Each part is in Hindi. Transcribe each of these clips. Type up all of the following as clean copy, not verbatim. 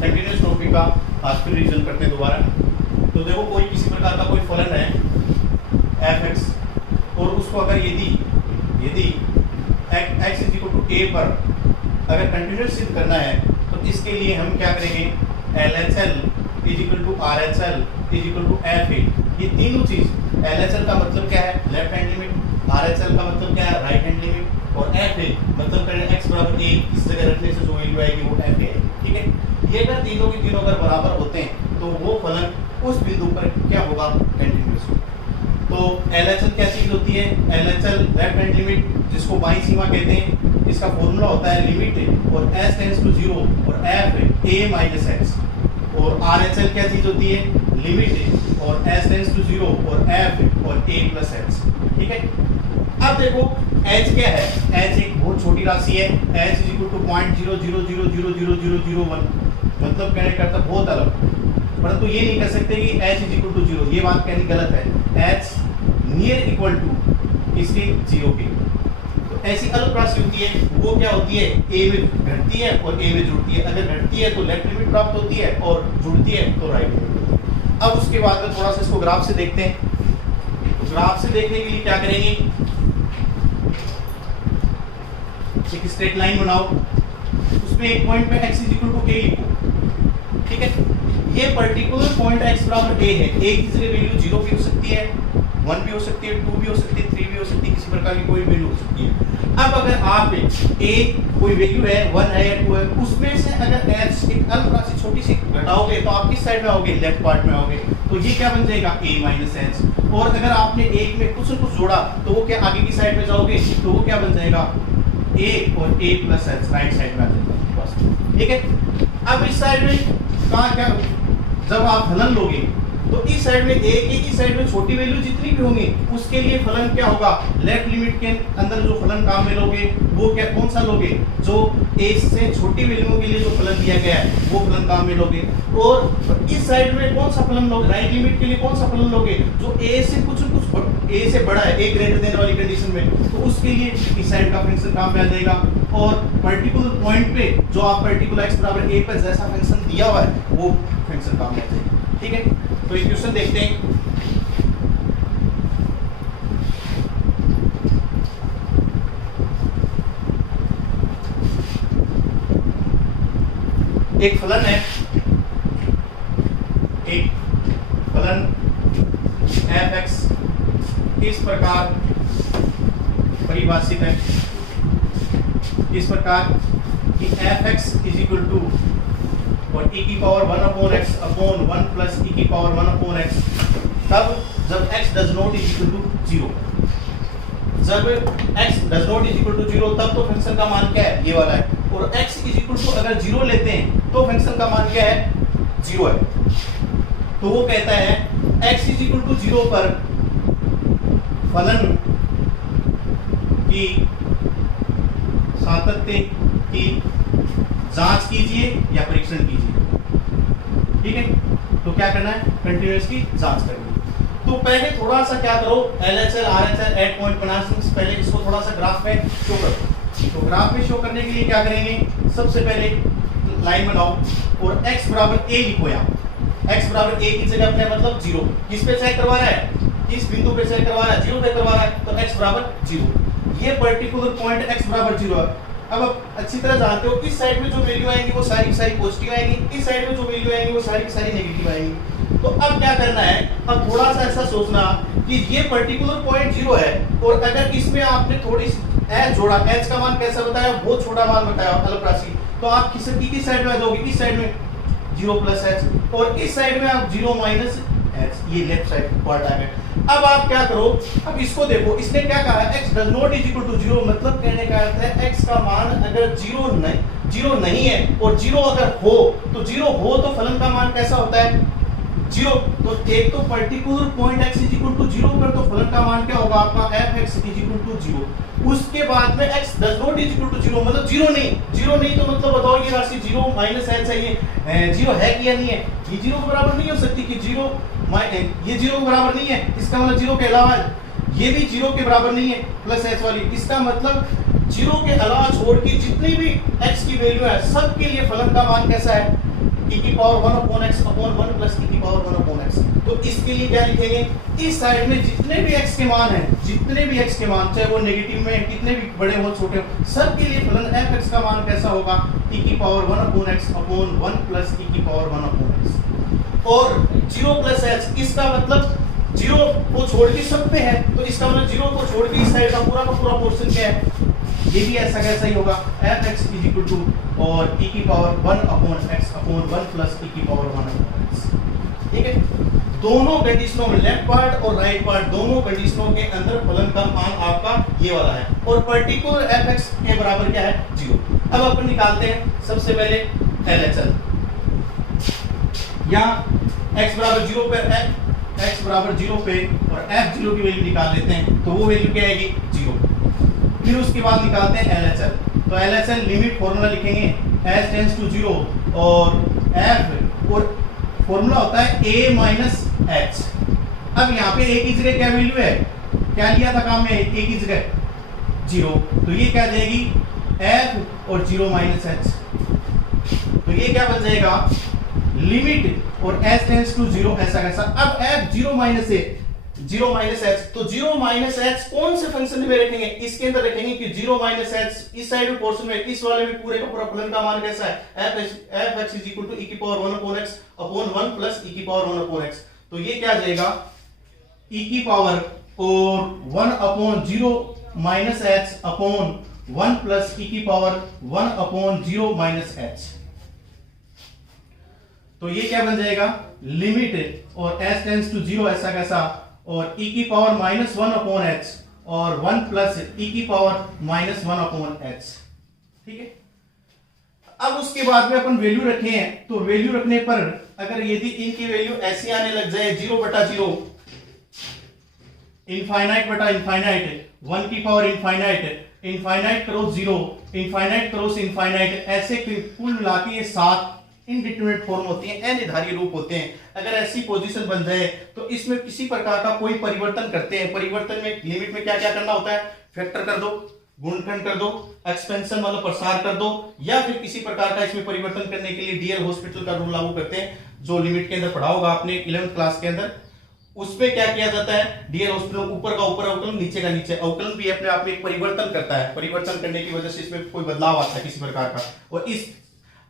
कंटिन्यूस टॉपिक का आज फिर रिवीजन करते हैं दोबारा। तो देखो कोई किसी प्रकार का कोई फलन है f(x) और उसको अगर यदि x is equal to a पर अगर कंटिन्यूस सिद्ध करना है तो इसके लिए हम क्या करेंगे, LHL is equal to RHL is equal to FA। ये तीनों चीज LHL का मतलब क्या है, लेफ्ट हैंड लिमिट, RHL का मतलब क्या है, राइट हैंड लिमिट, और FA मतलब करें x बराबर a, इस जगह रखने से जो वैल्यू आएगी वो FA है। ठीक है, ये अगर तीनों के तीनों अगर बराबर होते हैं तो वो फलन उस बिंदु पर क्या होगा, कंटिन्यूस। तो LHL क्या चीज होती है, LHL लेफ्ट हैंड लिमिट जिसको बाईं सीमा कहते हैं, इसका फॉर्मूला होता है लिमिट और s टेंड्स टू 0 और f a माइनस x। और RHL क्या चीज होती है, लिमिट और s टेंड्स टू 0 और f और a प्लस x। ठीक है, अब देखो h क्या है, h एक बहुत छोटी राशि है, h इज इक्वल टू 0.00000001, मतलब कहने का अर्थ बहुत अलग, परंतु ये नहीं कर सकते कि h इज इक्वल टू 0, ये बात कहनी गलत है। h नियर इक्वल टू इसके 0 के, तो ऐसी अलग राशि होती है, वो क्या होती है, a में घटती है और a में जुड़ती है। अगर घटती है तो लेफ्ट लिमिट प्राप्त होती है और जुड़ती है तो राइट लिमिट। अब उसके बाद में थोड़ा सा इसको ग्राफ से देखते हैं। तो ग्राफ से देखने के लिए क्या करेंगे, एक स्ट्रेट लाइन बनाओ, उसमें एक पॉइंट पे x is equal to a लिखो। ठीक है, ये पर्टिकुलर पॉइंट x बराबर a है, a की जगह वैल्यू 0 भी हो सकती है, 1 भी हो सकती है, 2 भी हो सकती है, 3 भी हो सकती है, किसी प्रकार की कोई वैल्यू हो सकती है। अब अगर आप a कोई वैल्यू है, 1 है या 2 है, उसमें से अगर h एक अलग राशि छोटी सी घटाओगे तो आप किस साइड में आओगे, लेफ्ट पार्ट में आओगे, तो ये क्या बन जाएगा, a माइनस h। और अगर आपने एक में कुछ न कुछ जोड़ा तो वो क्या आगे की साइड में जाओगे तो वो क्या बन जाएगा, a और a plus h, right side में आ जाएगा। ठीक है, अब इस साइड में कहाँ क्या, जब आप फलन लोगे तो इस साइड में एक ही साइड में छोटी वैल्यू जितनी भी होंगी उसके लिए फलन क्या होगा, लेफ्ट लिमिट के अंदर जो फलन काम में लोगे वो क्या, कौन सा लोगे, जो a से छोटी वैल्यूओं के लिए जो फलन दिया गया है वो फलन काम में लोगे। और इस साइड में कौन सा फलन लोगे, राइट लिमिट के लिए कौन सा फलन लोगे, जो a से कुछ a से बड़ा है, a ग्रेटर देन वाली कंडीशन में, तो उसके लिए इस साइड का फंक्शन काम में आ जाएगा। और पर्टिकुलर पॉइंट पे जो आप पर्टिकुलर x बराबर a पर जैसा फंक्शन दिया हुआ है वो फंक्शन काम में आ जाएगा। ठीक है, तो एक क्वेश्चन देखते हैं। एक फलन है, एक फलन f(x) इस प्रकार परिभाषित है, इस प्रकार कि f(x) इज इक्वल टू और e की power 1 upon x upon 1 plus e की पावर 1 अपॉन x, तब जब x does not is equal to 0, जब x does not is equal to 0 तब तो फंक्शन का मान क्या है, ये वाला है। और x इज इक्वल टू अगर 0 लेते हैं तो फंक्शन का मान क्या है, 0 है। तो वो कहता है x इज इक्वल टू 0 पर फलन की सातत्य की जांच कीजिए या परीक्षण कीजिए। ठीक है, तो क्या करना है, कंटिन्यूअस की जांच करनी है। तो पहले थोड़ा सा क्या करो, LHL RHL एट पॉइंट बनाने से पहले इसको थोड़ा सा ग्राफ में शो करो। तो ग्राफ में शो करने के लिए क्या करेंगे, सबसे पहले लाइन बनाओ और x बराबर a लिखो। यहाँ x बराबर a की जगह अपने मतलब 0, किस पे चेक करवा रहा है, किस बिंदु पे चेक करवा रहा है, 0 पे करवा रहा है, तो x बराबर 0, ये पर्टिकुलर पॉइंट x बराबर 0 है। अब आप अच्छी तरह जानते हो इस साइड में जो वैल्यू आएंगी वो सारी सारी पॉजिटिव आएंगी, इस साइड में जो वैल्यू आएंगी वो सारी सारी नेगेटिव आएंगी। तो अब क्या करना है, अब थोड़ा सा ऐसा सोचना कि ये पर्टिकुलर पॉइंट 0 है और अगर इसमें आपने थोड़ी सी h जोड़ा, h का मान कैसा बताया, बहुत छोटा मान बताया अलग राशि, तो आप किस साइड में आ जाओगे, इस साइड में 0 प्लस h और इस साइड में आप 0 माइनस h, ये लेफ्ट साइड पार्ट आ गया। अब आप क्या करो, अब इसको देखो, इसने क्या कहा है, x does not is equal to 0, मतलब कहने का अर्थ है x का मान अगर 0 नहीं है और 0 अगर हो तो 0 हो तो फलन का मान कैसा होता है, 0। तो एक तो particular point x is equal to 0 पर तो फलन का मान क्या होगा आपका, f(x) इज इक्वल टू 0। उसके बाद में x does not is equal to 0, मतलब 0 नहीं तो मतलब बताओ ये राशि 0 माइनस h है, ये 0 है कि या नहीं है, ये 0 के बराबर नहीं हो सकती कि 0 ये 0 के बराबर नहीं है, इसका मतलब 0 के अलावा ये भी 0 के बराबर नहीं है प्लस h वाली, इसका मतलब 0 के अलावा छोड़ के जितनी भी x की वैल्यू है सब के लिए फलन का मान कैसा है, e की power 1 upon x upon 1 plus e की पावर 1 अपॉन x। तो इसके लिए क्या लिखेंगे, इस साइड में जितने भी x के मान हैं, जितने भी x के मान, चाहे वो नेगेटिव में कितने भी बड़े हो छोटे हो, सब के लिए फलन fx का मान कैसा होगा, e की power 1 upon x upon 1 plus e की पावर 1 अपॉन x। और 0 प्लस h, इसका मतलब 0 को छोड़ के सब पे है, तो इसका मतलब 0 को छोड़ के इस साइड का पूरा पोर्शन क्या है, ये भी ऐसा कैसा ही होगा, fx इज इक्वल टू और e की power 1 upon x upon 1 plus e की पावर 1 अपॉन x। ठीक है, दोनों कंडीशनों में लेफ्ट पार्ट और राइट पार्ट दोनों कंडीशनों के अंदर फलन का मान आपका ये वाला है, और पर्टिकुलर fx के बराबर क्या है, 0। अब अपन निकालते हैं सबसे पहले LHL, या x बराबर 0 पे x बराबर 0 पे और f0 की वैल्यू निकाल लेते हैं, तो वो वैल्यू क्या आएगी, 0। फिर उसके बाद निकालते हैं LHL, तो LHL लिमिट फॉर्मूला लिखेंगे s टेंड्स टू 0 और f, और फॉर्मूला होता है a माइनस h। अब यहाँ पे a की जगह क्या वैल्यू है, क्या लिया था काम में, a की जगह 0, तो ये क्या जाएगी f और 0 माइनस h, तो ये क्या बन जाएगा लिमिट और s टेंड्स टू 0 ऐसा कैसा। अब f 0 माइनस h, तो 0 माइनस h कौन से फंक्शन में रखेंगे, इसके अंदर रखेंगे कि 0 माइनस h इस साइड में पोर्शन में, इस वाले में पूरे का पूरा फलन का मान कैसा है, fx is equal to e की power 1 upon x upon 1 plus e की पावर 1 अपॉन x। तो ये क्या आ जाएगा, e की पावर और 1 upon 0 minus h upon 1 plus e की पावर 1 अपॉन 0 माइनस h। तो ये क्या बन जाएगा लिमिट और s टेंड्स टू 0 ऐसा कैसा, और e की पावर माइनस 1 अपॉन h और 1 प्लस e की पावर माइनस 1 अपॉन h। ठीक है, अब उसके बाद में अपन वैल्यू रखे हैं, तो वैल्यू रखने पर अगर यदि इनकी वैल्यू ऐसी आने लग जाए 0 बटा 0, इनफाइनाइट बटा इनफाइनाइट, 1 की power infinite, infinite cross 0, infinite cross infinite, ऐसे कुल मिला के ये 7 इनडिटरमिनेट फॉर्म होती हैं, अनिर्धारित रूप होते हैं। अगर ऐसी पोजीशन बन जाए तो इसमें किसी प्रकार का कोई परिवर्तन करते हैं, परिवर्तन में लिमिट में क्या क्या करना होता है, फैक्टर कर दो, गुणनखंड कर दो, एक्सपेंशन मतलब प्रसार कर दो, या फिर किसी प्रकार का इसमें परिवर्तन करने के लिए डीएल हॉस्पिटल का रूल लागू करते हैं, जो लिमिट के अंदर पढ़ा होगा आपने 11th क्लास के अंदर। उसमें क्या किया जाता है, डीएल हॉस्पिटल ऊपर का ऊपर अवकलन, नीचे का नीचे अवकलन भी अपने आप में एक परिवर्तन करता है, परिवर्तन करने की वजह से इसमें कोई बदलाव आता है किसी प्रकार का। और इस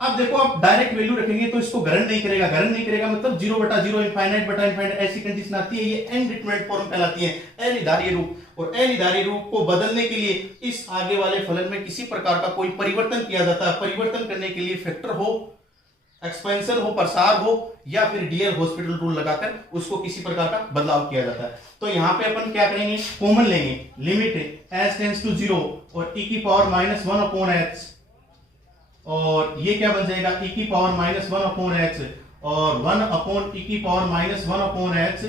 अब देखो आप डायरेक्ट वैल्यू रखेंगे तो इसको ग्रहण नहीं करेगा, ग्रहण नहीं करेगा मतलब 0 बटा 0, इनफाइनाइट बटा इनफाइनाइट, ऐसी कंडीशन आती है, ये इनडिटरमिनेट फॉर्म कहलाती है, अनिर्धारित रूप। और अनिर्धारित रूप को बदलने के लिए इस आगे वाले फलन में किसी प्रकार का कोई परिवर्तन किया जाता है, परिवर्तन करने के लिए फैक्टर हो, एक्सपेंशन हो, प्रसार हो, या फिर डीएल हॉस्पिटल रूल लगाकर उसको किसी प्रकार का बदलाव किया जाता है। तो यहाँ पे अपन क्या करेंगे, कॉमन लेंगे, लिमिट s टेंड्स टू 0 और e की पावर माइनस 1 अपॉन h, और ये क्या बन जाएगा e की पावर माइनस 1 अपॉन h और 1 अपॉन e की पावर माइनस 1 अपॉन h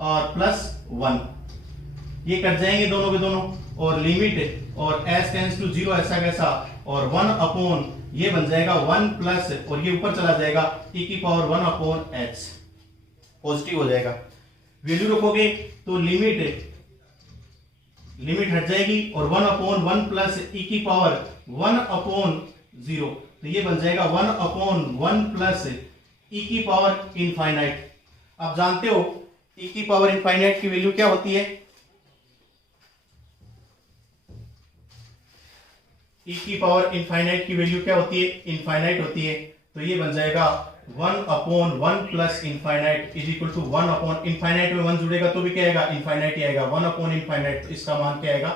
और प्लस 1, ये कट जाएंगे दोनों के दोनों, और लिमिट और s टेंड्स टू 0 ऐसा कैसा, और 1 अपॉन ये बन जाएगा 1 प्लस, और ये ऊपर चला जाएगा e की पावर 1 अपॉन h, पॉजिटिव हो जाएगा। वैल्यू रखोगे तो लिमिट हट जाएगी और 1 अपॉन 1 प्लस e की पावर 1 अपॉन 0, तो ये बन जाएगा 1 अपॉन 1 प्लस e की पावर इनफाइनाइट। आप जानते हो e की पावर इनफाइनाइट की वैल्यू क्या होती है, e की पावर इनफाइनाइट की वैल्यू क्या होती है, इनफाइनाइट होती है। तो ये बन जाएगा 1 upon 1 plus infinite is equal to 1 upon infinite में 1 जुड़ेगा तो भी क्या आएगा, इनफाइनाइट ही आएगा, 1 अपॉन इनफाइनाइट, तो इसका मान क्या आएगा,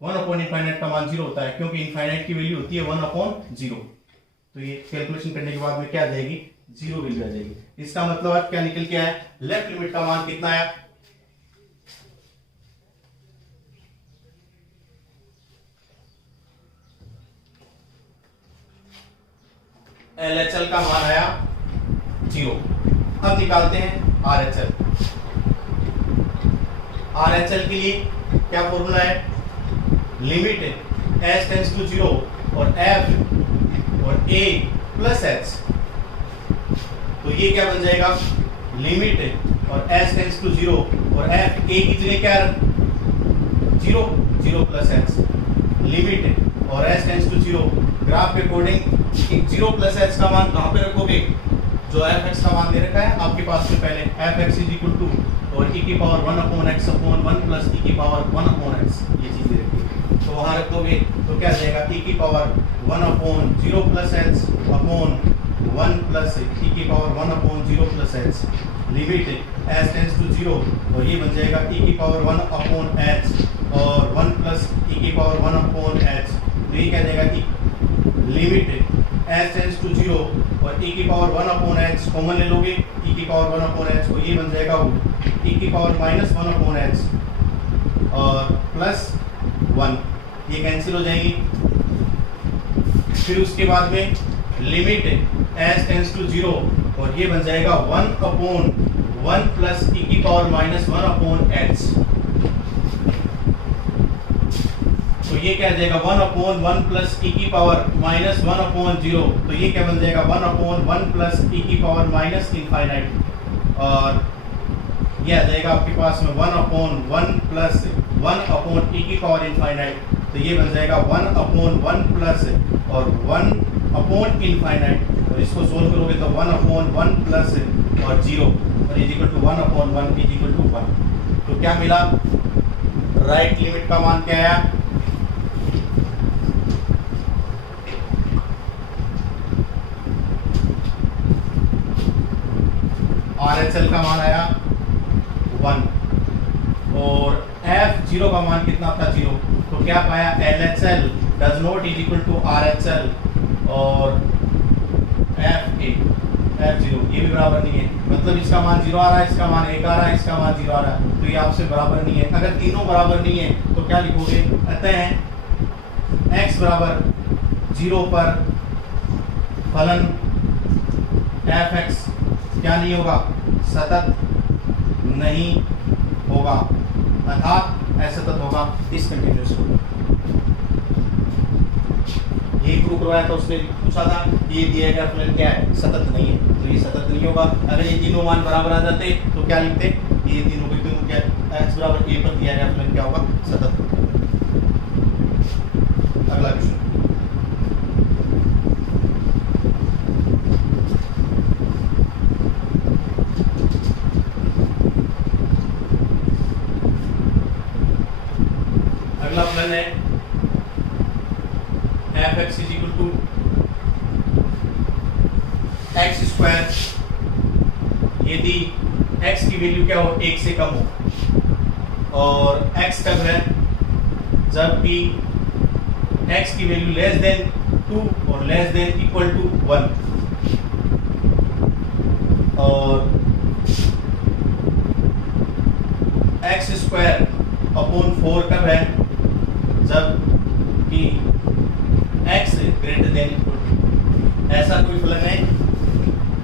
1 अपॉन इनफाइनाइट का मान 0 होता है, क्योंकि इनफाइनाइट की वैल्यू होती है 1 अपॉन 0। तो ये कैलकुलेशन करने के बाद में क्या आ जाएगी, 0 वैल्यू आ जाएगी। इसका मतलब अब क्या निकल के आया, लेफ्ट लिमिट का मान कितना आया, LHL का मान आया 0। अब निकालते हैं RHL। RHL के लिए क्या फॉर्मूला है, लिमिट s टेंड्स टू 0 और f और a प्लस h, तो ये क्या बन जाएगा, लिमिट और s टेंड्स टू 0 और f, a की जगह क्या 0 0 प्लस h, लिमिट और s टेंड्स टू 0 ग्राफ के अकॉर्डिंग 0 प्लस एच का मान कहाँ पे रखोगे, जो एफ एक्स का मान दे रखा है आपके पास में पहले F X is equal to और e की power 1 upon X upon 1 plus e की पावर 1 अपॉन एक्स, ये चीज़ दे रखी है। तो वहाँ रख दोगे तो क्या जाएगा e की power 1 upon 0 plus H upon 1 plus e की power 1 upon 0 plus H, limit H tends to 0 और ये बन जाएगा e की पावर 1 अपॉन एच और 1 प्लस e की पावर 1 अपॉन एच। तो ये क्या जाएगा कि लिमिट एच टेंड्स टू 0 और e की पावर 1 अपॉन एच कॉमन ले लोगे, e की पावर 1 अपॉन एच, तो ये बन जाएगा e की पावर माइनस 1 अपॉन एच और प्लस 1, ये कैंसिल हो जाएंगी। फिर उसके बाद में लिमिट एच टेंड्स टू 0 और ये बन जाएगा 1 अपॉन 1 प्लस e की पावर माइनस 1 अपॉन एच। तो ये क्या जाएगा 1 अपॉन 1 प्लस e की पावर माइनस 1 अपॉन 0, तो ये क्या बन जाएगा 1 अपॉन 1 प्लस e की पावर माइनस इनफाइनाइट और ये आ जाएगा आपके पास में 1 अपॉन 1 प्लस 1 अपॉन e की पावर इनफाइनाइट, तो ये बन जाएगा 1 अपॉन 1 प्लस और 1 अपॉन इनफाइनाइट और इसको सोल्व करोगे तो 1 अपॉन 1 प्लस और 0 और is equal to 1 upon 1 is equal to 1। तो क्या मिला, राइट लिमिट का मान क्या आया, RHL का मान आया 1 और F0 का मान कितना था 0, तो क्या पाया LHL does not is equal to RHL और F0 ये भी बराबर नहीं है, मतलब इसका मान 0 आ रहा है, इसका मान 1 आ रहा है, इसका मान 0 आ रहा है, तो ये आपसे बराबर नहीं है। अगर तीनों बराबर नहीं है तो क्या लिखोगे, अतः x बराबर 0 पर फलन fx क्या नहीं होगा, सतत नहीं होगा, अर्थात असतत होगा, डिसकंटिन्यूअस होगा। ये प्रूव करवाया था उसने, पूछा था ये दिया गया फलन क्या है, सतत नहीं है, तो ये सतत नहीं होगा। अगर ये तीनों मान बराबर आ जाते तो क्या लिखते, ये तीनों के तीनों क्या x बराबर a पर दिया गया फलन क्या होगा, सतत। अगला क्वेश्चन, अगला फलन है fx is equal to x square, यदि x की वैल्यू क्या हो, 1 से कम हो, और x कब है, जब भी x की वैल्यू लेस देन 2 और लेस देन इक्वल टू 1, और एक्स स्क्वायर अपॉन 4 कब है, जब कि x greater than equal to. ऐसा कोई फलन है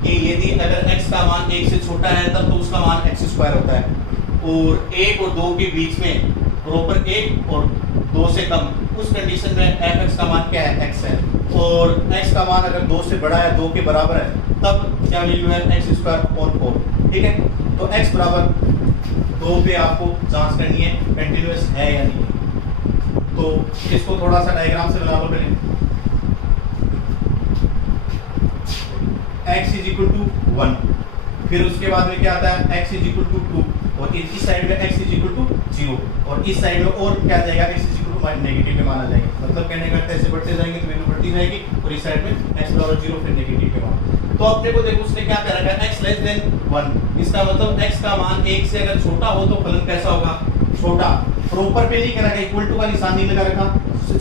कि यदि अगर x का मान 1 से छोटा है तब तो उसका मान x स्क्वायर होता है, और 1 और 2 के बीच में प्रॉपर 1 और 2 से कम, उस कंडीशन में fx का मान क्या है, x है, और x का मान अगर 2 से बड़ा है, 2 के बराबर है, तब क्या वैल्यू है, x स्क्वायर अपॉन 4। ठीक है, तो x बराबर 2 पे आपको जांच करनी है कंटिन्यूअस है या नहीं। तो इसको थोड़ा सा डायग्राम से बना लो पहले, x इज इक्वल टू 1, फिर उसके बाद में क्या आता है x इज इक्वल टू 2, और इस साइड में x इज इक्वल टू 0, और इस साइड में और क्या जाएगा, x is equal to negative में माना जाएगा, मतलब कहने का ऐसे बढ़ते जाएंगे तो वैल्यू बढ़ती जाएगी, और इस साइड में x बराबर 0 फिर नेगेटिव में माना। तो अपने को देखो उसने क्या कर रखा है, x लेस देन 1, इसका मतलब x का मान 1 से अगर छोटा हो तो फलन कैसा होगा, छोटा। प्रॉपर पे नहीं करा गया, इक्वल टू का निशान नहीं लगा रखा,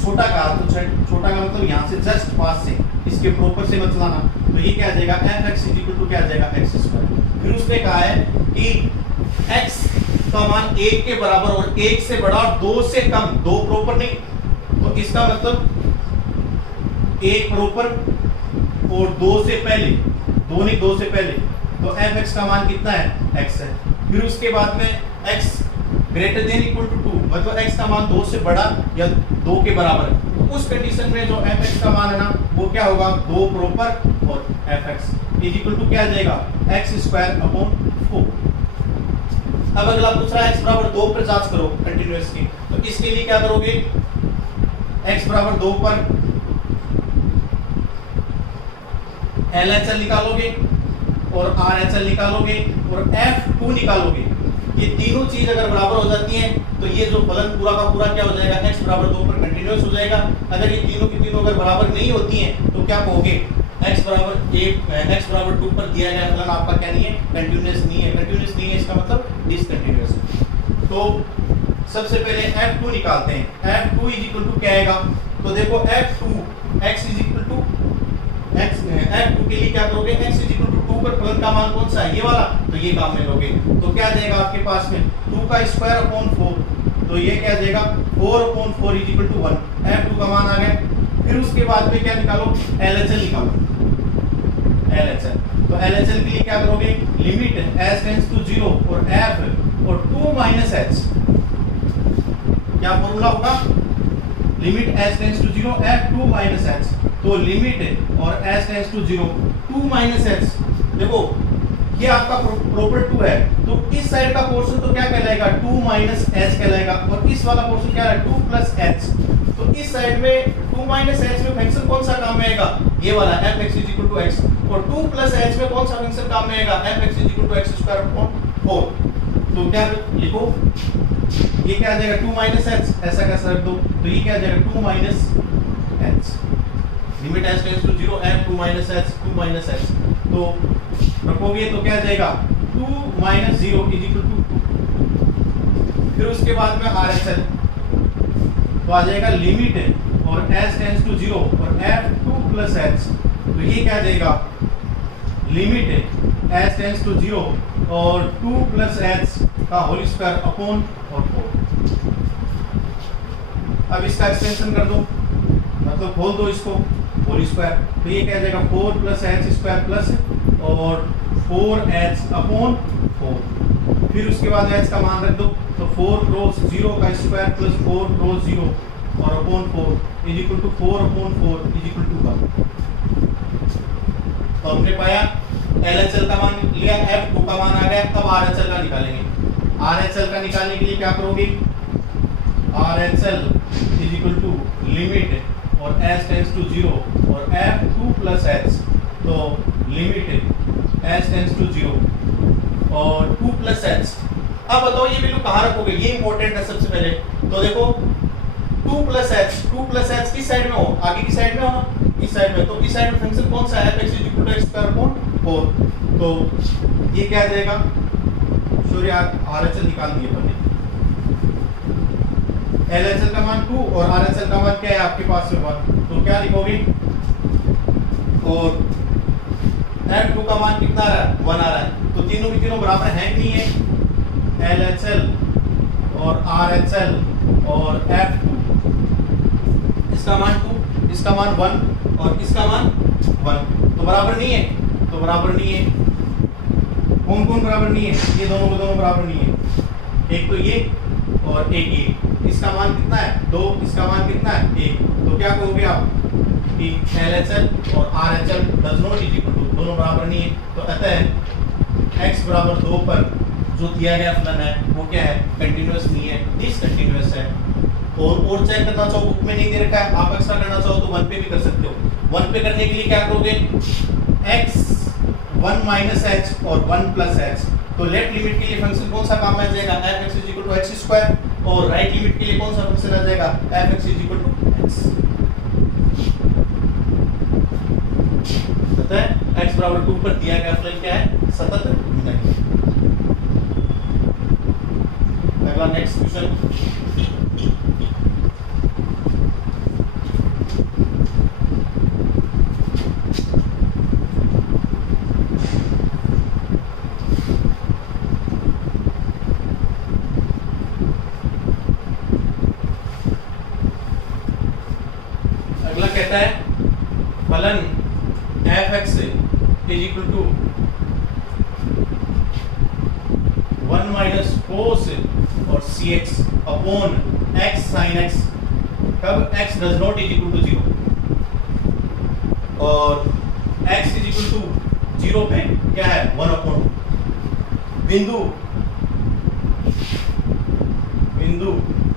छोटा का, तो छोटा का मतलब यहाँ से जस्ट पास से, इसके प्रॉपर से मत लाना, तो ये क्या आ जाएगा, fx इज इक्वल टू क्या आ जाएगा, x स्क्वायर। फिर उसने कहा है कि x का मान 1 के बराबर और 1 से बड़ा और 2 से कम, 2 प्रॉपर नहीं, तो इसका मतलब 1 प्रॉपर और 2 से पहले, 2 नहीं 2 से पहले, तो fx का मान कितना है, x है। फिर उसके बाद में x greater than equal to 2, मतलब x का मान 2 से बड़ा या 2 के बराबर है, तो उस कंडीशन में जो fx का मान है ना वो क्या होगा, 2 प्रॉपर और fx इज इक्वल टू क्या आ जाएगा, x स्क्वायर अपॉन 4। अब अगला पूछ रहा है x बराबर 2 पर जांच करो कंटिन्यूअस की, तो इसके लिए क्या करोगे, x बराबर 2 पर LHL निकालोगे और RHL निकालोगे और F2 निकालोगे, ये तीनों चीज अगर बराबर हो जाती हैं तो ये जो फलन पूरा का पूरा क्या हो जाएगा, x बराबर 2 पर कंटीन्यूअस हो जाएगा। अगर ये तीनों की तीनों अगर बराबर नहीं होती हैं तो क्या कहोगे, x बराबर 2 पर दिया गया फलन आपका क्या नहीं है, कंटीन्यूअस नहीं है। कंटीन्यूअस नहीं है इसका मतलब डिसकंटीन्यूअस है। तो सबसे पहले F2 निकालते हैं। F2 इज इक्वल टू क्या आएगा, तो देखो F2 x is equal to F2 के लिए क्या करोगे, x इज इक्वल टू 2 पर फलन का मान कौन सा है, ये वाला, तो ये काम में लोगे तो क्या जाएगा आपके पास में 2 का स्क्वायर अपॉन 4, तो ये क्या जाएगा 4 upon 4 is equal to 1। F2 का मान आ गया। फिर उसके बाद में क्या निकालो, LHL निकालो। LHL, तो LHL के लिए क्या करोगे, लिमिट s टेंड्स टू 0 और f और 2 माइनस h, क्या फॉर्मूला होगा, limit s tends to 0 f 2 minus h, तो लिमिट और s tends to 0 2 minus h, देखो ये आपका प्रॉपर 2 है तो इस साइड का पोर्शन तो क्या कहलाएगा 2 माइनस h कहलाएगा और इस वाला पोर्शन क्या है 2 प्लस h। तो इस साइड में 2 माइनस h में फंक्शन कौन सा काम में आएगा, ये वाला fx is equal to x, और 2 प्लस h में कौन सा फंक्शन काम में आएगा fx is equal to x square upon 4। तो क्या लिखो, ये क्या आ जाएगा 2 माइनस h, ऐसा कैसा रख दो, तो ये क्या आ जाएगा 2 minus h, limit s tends to 0 f 2 minus h 2 minus h, तो रखोगे तो क्या आ जाएगा 2 माइनस 0 इज इक्वल टू 2। फिर उसके बाद में RHL, तो आ जाएगा लिमिट और s टेंड्स टू 0 और f 2 प्लस h, तो ये क्या आ जाएगा लिमिट s टेंड्स टू 0 और 2 प्लस h का होल स्क्वायर अपॉन और 4। अब इसका एक्सटेंशन कर दो, मतलब खोल दो इसको होल स्क्वायर, तो ये क्या आ जाएगा 4 प्लस h स्क्वायर प्लस और 4h अपॉन 4। फिर उसके बाद h का मान रख दो, तो 4 क्रॉस 0 का स्क्वायर प्लस 4 क्रॉस 0 और upon 4 is equal to 4 upon 4 is equal to 1। तो हमने पाया LHL का मान लिया, F2 का मान आ गया। अब RHL का निकालेंगे। RHL का निकालने के लिए क्या करोगे, RHL is equal to limit और s टेंड्स टू 0 और f 2 प्लस h, तो लिमिट s टेंड्स टू 0 और 2 प्लस h। अब बताओ ये वैल्यू कहाँ रखोगे, ये इंपॉर्टेंट है सबसे पहले। तो देखो 2 प्लस h किस साइड में हो, आगे की साइड में हो ना, इस साइड में, तो इस साइड में फंक्शन कौन सा है, fx equal to x square upon 4, तो ये क्या आ जाएगा, सॉरी RHL निकाल दिए पहले, LHL का मान 2 और RHL का मान क्या है आपके पास में 1, तो क्या लिखोगे, और F2 का मान कितना आ रहा है 1 आ रहा है, तो तीनों की तीनों बराबर है कि नहीं है, LHL और RHL और F2, इसका मान 2, इसका मान 1 और इसका मान 1, तो बराबर नहीं है, तो बराबर नहीं है। कौन कौन बराबर नहीं है, ये दोनों को दोनों बराबर नहीं है, एक तो ये और एक ये, इसका मान कितना है 2, इसका मान कितना है 1, तो क्या कहोगे आप कि LHL और RHL does not is equal to, दोनों बराबर नहीं है, तो अतः x बराबर 2 पर जो दिया गया फलन है वो क्या है, कंटीन्यूअस नहीं है, डिसकंटीन्यूअस है। और चेक करना चाहो, बुक में नहीं दे रखा है, आप एक्स्ट्रा करना चाहो तो 1 पे भी कर सकते हो। 1 पे करने के लिए क्या करोगे, x 1 माइनस h और 1 प्लस h, तो लेफ्ट लिमिट के लिए फंक्शन कौन सा काम आ जाएगा, fx is equal to x square, और राइट लिमिट के लिए कौन सा फंक्शन आ जाएगा, fx is equal to x। पता है x बराबर 2 पर दिया गया फलन क्या है, सतत नहीं। अगला नेक्स्ट क्वेश्चन, अगला कहता है फलन fx is equal to 1 minus cos और cx upon x sin x, कब x does not is equal to 0 और x इज इक्वल टू 0 पे क्या है 1 अपॉन बिंदु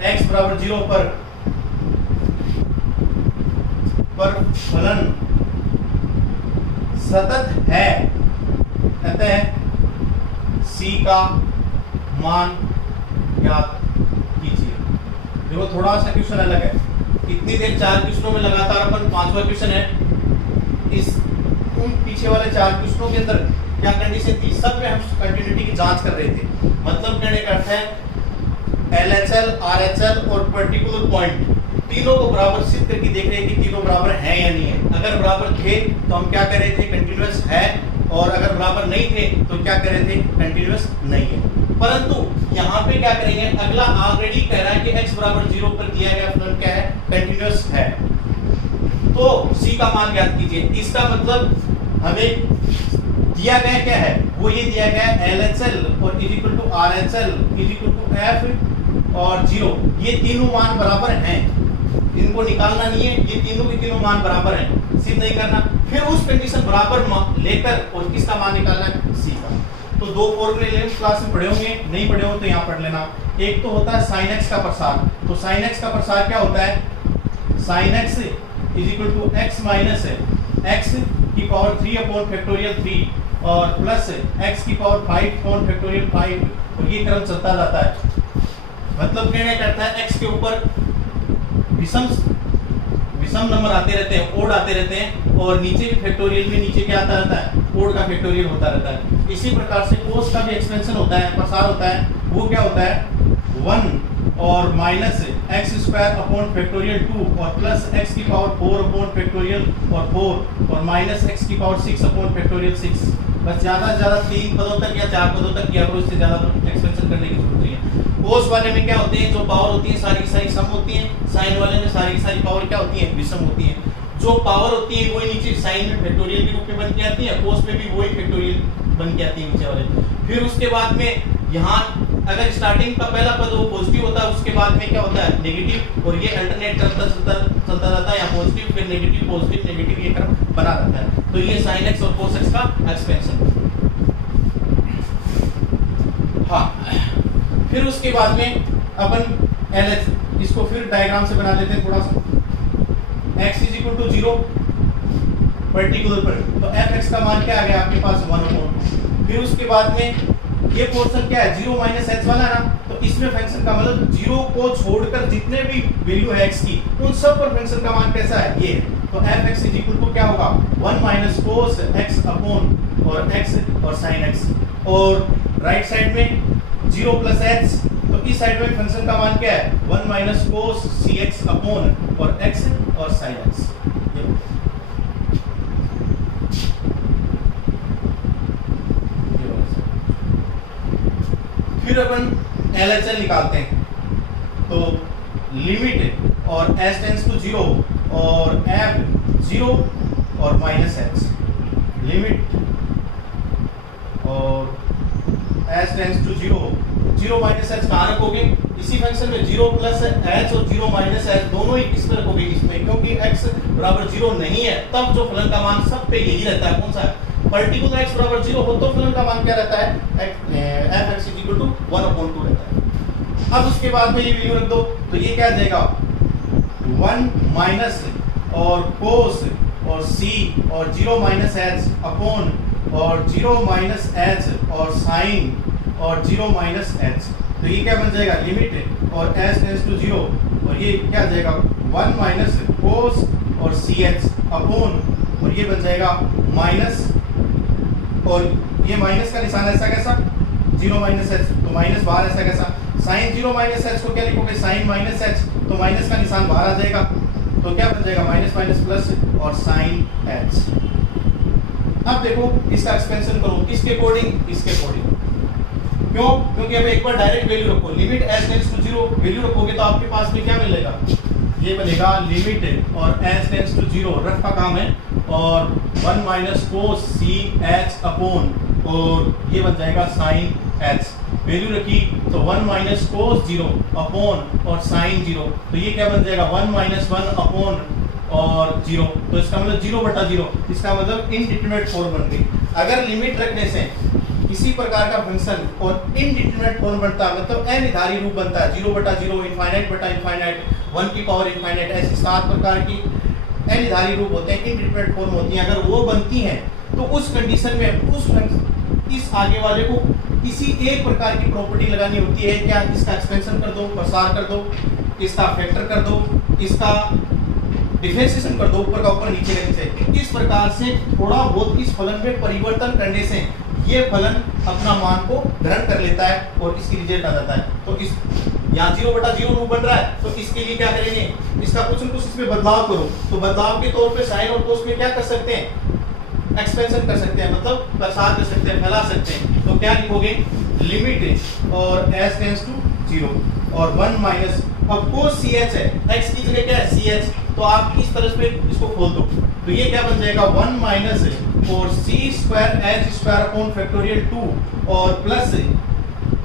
x बराबर 0 पर फलन सतत है, अतः C का मान ज्ञात कीजिए। देखो थोड़ा सा क्वेश्चन अलग है, इतनी देर 4 क्वेश्चनों में लगातार अपन 5वां क्वेश्चन है, इस उन पीछे वाले 4 क्वेश्चनों के अंदर क्या कंडीशन थी, सब में हम कंटिन्यूटी की जांच कर रहे थे। मतलब कहने का अर्थ है LHL, RHL और पर्टिकुलर पॉइंट तीनों को बराबर सिद्ध करके देख रहे हैं कि तीनों बराबर हैं या नहीं है। अगर बराबर थे तो हम क्या कर रहे थे, कंटीन्यूअस है, और अगर बराबर नहीं थे तो क्या कर रहे थे, कंटीन्यूअस नहीं है। परंतु यहाँ पे क्या करेंगे, अगला ऑलरेडी कह रहा है कि x बराबर 0 पर दिया गया फलन क्या है, कंटीन्यूअस है, तो C का मान ज्ञात कीजिए। इसका मतलब हमें दिया गया क्या है, वो ये दिया गया LHL और equal to RHL equal to F और 0, ये तीनों मान बराबर हैं, इनको निकालना नहीं है, ये तीनों के तीनों मान बराबर हैं, सिद्ध नहीं करना। फिर उस कंडीशन बराबर लेकर और किसका मान निकालना है, C का। तो दो फॉर्मूले 11th क्लास में पढ़े होंगे, नहीं पढ़े हो तो यहाँ पढ़ लेना। एक तो होता है sin x का प्रसार, तो sin x का प्रसार क्या होता है, sin x is equal to x minus x की पावर 3 अपॉन फैक्टोरियल 3 और प्लस x की पावर 5 अपॉन फैक्टोरियल 5, और ये क्रम चलता जाता है। मतलब कहने का अर्थ है x के ऊपर विषम नंबर आते रहते हैं, ओड आते रहते हैं, और नीचे भी फैक्टोरियल में नीचे क्या आता रहता है, ओड का फैक्टोरियल होता रहता है। इसी प्रकार से कोस का भी एक्सपेंशन होता है, प्रसार होता है, वो क्या होता है 1 और minus x square upon factorial 2 और प्लस एक्स की पावर 4 अपॉन फैक्टोरियल और 4 और माइनस एक्स की पावर 6 अपॉन फैक्टोरियल 6। बस ज्यादा से ज्यादा 3 पदों तक या 4 पदों तक किया करो, इससे ज्यादा तो एक्सपेंशन करने की जरूरत नहीं है। कोस वाले में क्या होते हैं, जो पावर होती है सारी की सारी सम होती है, साइन वाले में सारी की सारी पावर क्या होती है, विषम होती है। जो पावर होती है वही नीचे साइन में फैक्टोरियल के रूप में बन के आती है, कोस में भी वही फैक्टोरियल बन के आती है नीचे वाले। फिर उसके बाद में यहाँ अगर स्टार्टिंग का पहला पद वो पॉजिटिव होता है, उसके बाद में क्या होता है नेगेटिव, और ये अल्टरनेट चलता रहता है, या पॉजिटिव फिर नेगेटिव पॉजिटिव नेगेटिव, ये क्रम बना रहता है। तो ये sin x और cos x का एक्सपेंशन। हाँ, फिर उसके बाद में अपन LH इसको फिर डायग्राम से बना लेते हैं थोड़ा सा। x is equal to 0 particular पर, तो fx का मान क्या आ गया आपके पास 1/2। फिर उसके बाद में ये पोर्शन क्या है 0 माइनस h वाला ना, तो इसमें फंक्शन का मतलब 0 को छोड़कर जितने भी वैल्यू है x की उन सब पर फंक्शन का मान कैसा है, ये है। तो fx इज इक्वल टू क्या होगा 1 माइनस cos x अपॉन और x और sin x, और राइट साइड में 0 प्लस h, तो इस साइड में फंक्शन का मान क्या है 1 माइनस cos cx अपॉन और x और sin x। फिर अपन LHL निकालते हैं, तो लिमिट और s टेंस टू 0 और f 0 और माइनस h, लिमिट और s tends to 0 minus h कहाँ रखोगे, इसी फंक्शन में 0 प्लस h और 0 माइनस h दोनों ही किस में रखोगे, इसमें, क्योंकि x बराबर 0 नहीं है तब जो फलन का मान सब पे यही रहता है, कौन सा है, पर्टिकुलर x बराबर 0 हो तो फलन का मान क्या रहता है, fx इक्वल टू 1/2 रहता है। अब उसके बाद में ये वैल्यू रख दो, तो ये क्या आ जाएगा 1 माइनस और cos और c और 0 माइनस h अपॉन और 0 माइनस h और sin और 0 माइनस h, तो ये क्या बन जाएगा लिमिट और s टेंस टू 0, और ये क्या आ जाएगा 1 माइनस cos और ch अपॉन, और ये बन जाएगा माइनस, और ये माइनस का निशान ऐसा कैसा 0 माइनस h, तो माइनस बाहर ऐसा कैसा, साइन 0 माइनस h को क्या लिखोगे साइन माइनस h, तो माइनस का निशान बाहर आ जाएगा, तो क्या बन जाएगा माइनस माइनस प्लस और साइन h। अब देखो इसका एक्सपेंशन करो किसके अकॉर्डिंग, इसके अकॉर्डिंग, क्यों, क्योंकि अब एक बार डायरेक्ट वैल्यू रखो, limit s tends to 0 value रखोगे तो आपके पास में क्या मिलेगा, ये बनेगा लिमिट और s टेंड्स टू 0 रफ का काम है, और 1 minus cos c h upon, और ये बन जाएगा sin h, वैल्यू रखी तो 1 माइनस cos 0 अपॉन और sin 0, तो ये क्या बन जाएगा 1 माइनस 1 अपॉन और 0, तो इसका मतलब 0/0, इसका मतलब इनडिटरमिनेट फॉर्म बन गई। अगर लिमिट रखने से किसी प्रकार का फंक्शन और इनडिटरमिनेट फॉर्म बनता है, मतलब अनिर्धारित रूप बनता है 0/0, इनफाइनाइट बटा इनफाइनाइट, 1 की पावर इनफाइनाइट, ऐसी 7 प्रकार की अनिर्धारित रूप होते हैं, इनडिटरमिनेट फॉर्म होती हैं। अगर वो बनती हैं तो उस कंडीशन में इस आगे वाले को किसी एक प्रकार की प्रॉपर्टी लगानी होती है। क्या? इसका एक्सपेंशन कर दो, प्रसार कर दो, इसका फैक्टर कर दो, इसका डिफरेंशिएशन कर दो, ऊपर का ऊपर नीचे का नीचे। इस प्रकार से थोड़ा बहुत इस फलन में परिवर्तन करने से ये फलन अपना मान को ग्रहण कर लेता है और इसकी रिजल्ट आ जाता है। तो इस यहाँ 0/0 रूप बन रहा है, तो इसके लिए क्या करेंगे, इसका कुछ न कुछ इसमें बदलाव करो। तो बदलाव के तौर पे साइन और कोस में क्या कर सकते हैं, एक्सपेंशन कर सकते हैं, मतलब प्रसार कर सकते हैं, फैला सकते हैं। तो क्या लिखोगे, लिमिट और s टेंड्स टू 0 और 1 माइनस, अब cos ch है, x की जगह क्या है ch, तो आप इस तरह से इसको खोल दो, तो ये क्या बन जाएगा 1 माइनस और c square h square upon factorial 2 और प्लस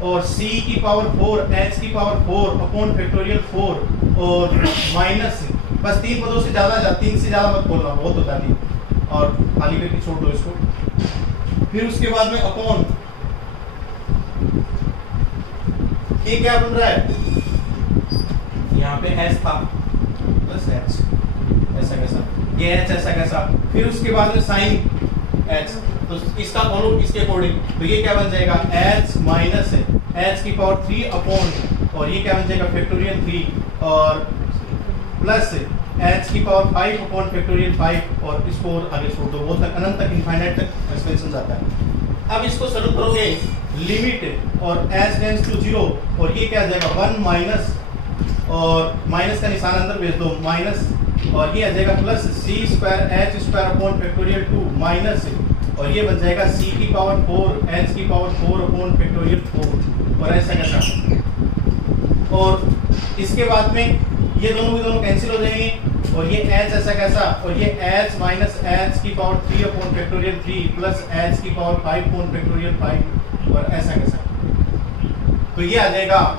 और c की पावर 4 h की पावर 4 अपॉन फैक्टोरियल 4 और माइनस, बस 3 पदों से ज्यादा 3 से ज्यादा मत बोलना, बहुत होता है, और खाली करके छोड़ दो इसको। फिर उसके बाद में अपॉन, ये क्या बन रहा है, यहाँ पे h था प्लस h, ऐसा कैसा, ये h ऐसा कैसा, फिर उसके बाद में साइन h, तो इसका फॉलो इसके अकॉर्डिंग, तो ये क्या बन जाएगा h माइनस h की पावर 3 अपॉन, और ये क्या बन जाएगा फैक्टोरियल 3 और प्लस h की पावर 5 अपॉन फैक्टोरियल 5, और इसको और आगे छोड़ दो, वो तक अनंत तक इनफाइनाइट तक एक्सपेंशन जाता है। अब इसको सरल करोगे, लिमिट और s टेंड्स टू 0 और ये क्या आ जाएगा 1 माइनस, और माइनस का निशान अंदर भेज दो माइनस, और ये आ जाएगा plus c square h square upon factorial 2 minus, और ये बन जाएगा c की पावर 4 h की पावर 4 अपॉन फैक्टोरियल 4, और ऐसा कैसा, और इसके बाद में ये दोनों के दोनों कैंसिल हो जाएंगे, और ये h ऐसा कैसा, और ये h माइनस h की power 3 upon factorial 3 plus h की पावर 5 अपॉन फैक्टोरियल 5, और ऐसा कैसा, तो ये आ जाएगा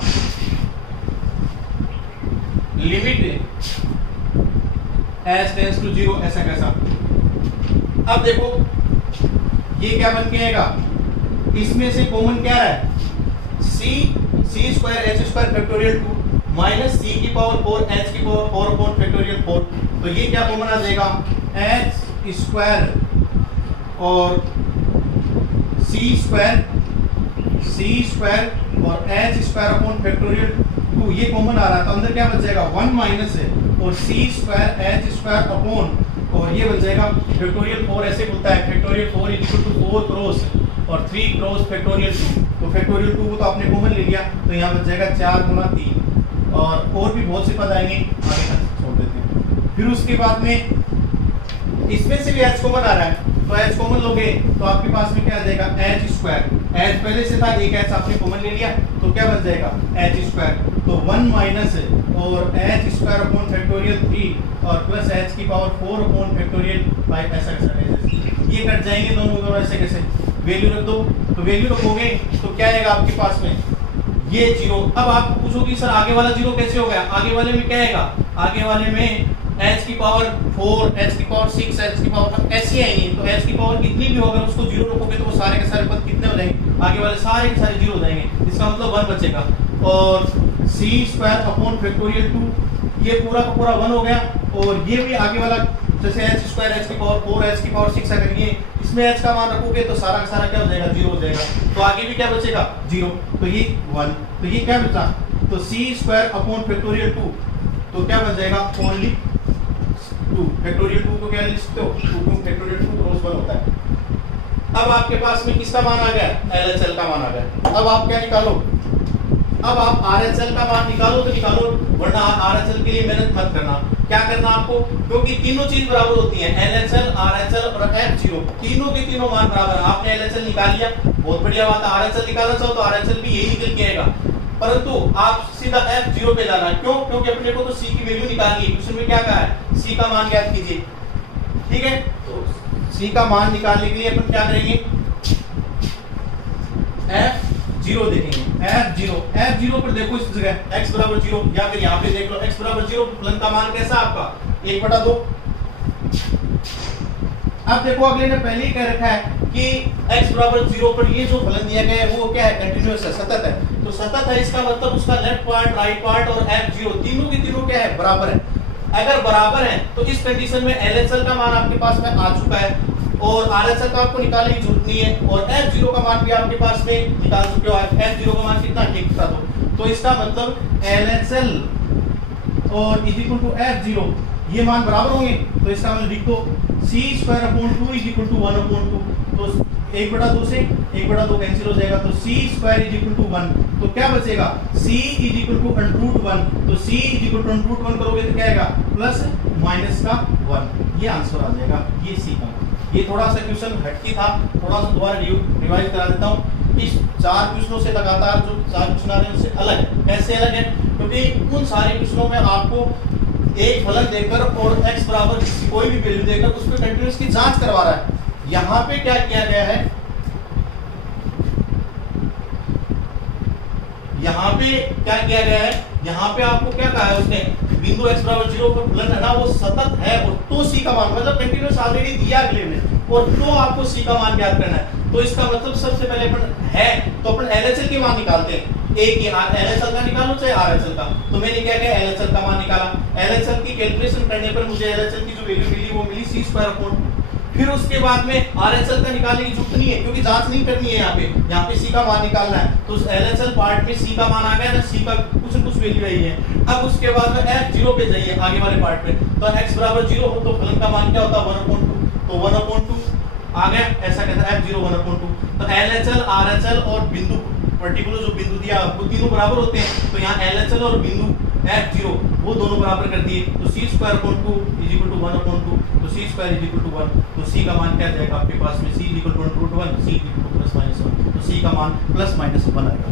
लिमिट s टेंड्स टू 0 ऐसा कैसा। अब देखो ये क्या बन के आएगा, इसमें से कॉमन क्या है, c square h square factorial 2 minus c की पावर 4 h की पावर 4 अपॉन फैक्टोरियल 4, तो ये क्या कॉमन आ जाएगा h स्क्वायर और c स्क्वायर और h स्क्वायर अपॉन फैक्टोरियल 2, ये कॉमन आ रहा है, तो अंदर क्या बच जाएगा 1 माइनस है और c square h square upon, और ये बन जाएगा फैक्टोरियल 4, ऐसे बोलता है फैक्टोरियल 4 इक्वल टू 4 क्रॉस और 3 क्रॉस फैक्टोरियल 2, तो फैक्टोरियल 2 को तो आपने कॉमन ले लिया, तो यहाँ बच जाएगा 4 गुना 3, और भी बहुत से पद आएंगे, आगे तक छोड़ देते हैं। फिर उसके बाद में इसमें से भी h कॉमन आ रहा है, तो h कॉमन लोगे तो आपके पास में क्या आ जाएगा h स्क्वायर, h पहले से था, एक h आपने कॉमन ले लिया, तो क्या बन जाएगा h स्क्वायर, तो 1 माइनस और h स्क्वायर अपॉन फैक्टोरियल 3 और प्लस h की पावर 4 अपॉन फैक्टोरियल 5, ऐसा कैसा, ये कट जाएंगे दोनों ऐसे कैसे, वैल्यू रख दो, तो वैल्यू रखोगे तो क्या आएगा आपके पास में ये 0। अब आप पूछोगे सर आगे वाला 0 कैसे हो गया, आगे वाले में क्या आएगा, आगे वाले में h की पावर 4 h की पावर 6 h की पावर ऐसी आएंगी, तो h की पावर कितनी भी होगा उसको 0 रखोगे तो वो सारे के सारे पद कितने हो जाएंगे, आगे वाले सारे के सारे 0 हो जाएंगे, इसका मतलब 1 बचेगा, और c स्क्वायर अपॉन फैक्टोरियल 2 ये पूरा का पूरा 1 हो गया, और ये भी आगे वाला जैसे h स्क्वायर h की पावर 4 h की पावर 6 अगर ये इसमें h का मान रखोगे तो सारा का सारा क्या हो जाएगा 0 हो जाएगा, तो आगे भी क्या बचेगा 0, तो ये 1, तो ये क्या बचा, तो c स्क्वायर अपॉन फैक्टोरियल 2, तो क्या बच जाएगा ओनली 2, फैक्टोरियल 2 को क्या लिख सकते हो 2 फैक्टोरियल 2 क्रॉस 1 होता है। अब आपके पास में किसका मान आ गया, LHL का मान आ गया। अब आप क्या निकालो, अब आप RHL का मान निकालो तो निकालो, वरना RHL के लिए मेहनत मत करना, क्या करना आपको, क्योंकि तीनों चीज बराबर होती है, LHL RHL और F0 तीनों के तीनों मान बराबर है। आपने LHL निकाल लिया, बहुत बढ़िया बात है, RHL निकालना चाहो तो RHL भी यही निकल के आएगा, परंतु आप सीधा F0 पे जाना, क्यों, क्योंकि अपने को तो C की वैल्यू निकालनी है, क्वेश्चन में क्या कहा है C का मान ज्ञात कीजिए, ठीक है, तो C का मान निकालने के लिए अपन क्या करेंगे F0 देखेंगे, F0 पर देखो इस जगह x बराबर 0, या फिर यहाँ पे देख लो x बराबर 0, फलन का मान कैसा आपका 1/2। अब देखो अगले ने पहले ही कह रखा है कि x बराबर 0 पर ये जो फलन दिया गया है वो क्या है, कंटिन्यूअस है, सतत है, तो सतत है इसका मतलब उसका लेफ्ट पार्ट राइट पार्ट और F0 तीनों की तीनों क्या है बराबर है। अगर बराबर है तो इस कंडीशन में LHL का मान आपके पास में आ चुका है, और RHL का आपको निकालने की जरूरत नहीं है, और F0 का मान भी आपके पास में निकाल चुके हो। F0 का मान कितना, ठीक था। तो इसका मतलब LHL और इज इक्वल टू F0 ये मान बराबर होंगे। तो इसका मतलब लिख दो c²/2 इज इक्वल टू 1/2। तो 1/2 से 1/2 कैंसिल हो जाएगा, तो c² इज इक्वल टू 1। तो क्या बचेगा, c इज इक्वल टू √1। तो c इज इक्वल टू √1 करोगे तो क्या आएगा, प्लस माइनस का 1। ये आंसर आ जाएगा, ये c का। ये थोड़ा सा क्वेश्चन हटकी था, थोड़ा सा दोबारा रिवाइज करा देता हूँ। इस 4 क्वेश्चनों से लगातार जो 4 क्वेश्चन आ रहे हैं उससे अलग है। कैसे अलग है, क्योंकि उन सारे क्वेश्चनों में आपको एक फलन देकर और x बराबर कोई भी वैल्यू देकर उस पर कंटीन्यूअस की जांच करवा रहा है। यहाँ पे क्या किया गया है, यहाँ पे क्या किया गया है, यहाँ पे आपको क्या कहा है उसने, बिंदु x बराबर 0 पर फलन है ना वो सतत है, और तो c का मान मतलब कंटीन्यूअस ऑलरेडी दिया अगले में, और तो आपको c का मान ज्ञात करना है। तो इसका मतलब सबसे पहले अपन है तो अपन LHL के मान निकालते हैं। एक ही LHL का निकालो चाहे RHL का। तो मैंने क्या किया, LHL का मान निकाला। LHL की कैलकुलेशन करने पर मुझे LHL की जो वैल्यू मिली वो मिली c²/2। फिर उसके बाद में RHL का निकालने की जरूरत नहीं है, क्योंकि जांच नहीं करनी है। यहाँ पे c का मान निकालना है। तो LHL पार्ट में c का मान आ गया ना, c का कुछ न कुछ वैल्यू आई है। अब उसके बाद में F0 पे जाइए आगे वाले पार्ट में। तो x बराबर 0 हो तो फलन का मान क्या होता है, 1/2। तो 1/2 आ गया, ऐसा कहता है F0 1/2। तो LHL RHL और बिंदु पर्टिकुलर जो बिंदु दिया वो तीनों बराबर होते हैं। तो यहाँ LHL और बिंदु F0 वो दोनों बराबर कर दिए। तो c²/2 इज इक्वल टू 1/2। तो c² इज इक्वल टू 1। तो c का मान क्या जाएगा आपके पास में, c is equal to √1, c is equal to plus minus 1। तो c का मान प्लस माइनस 1 आएगा।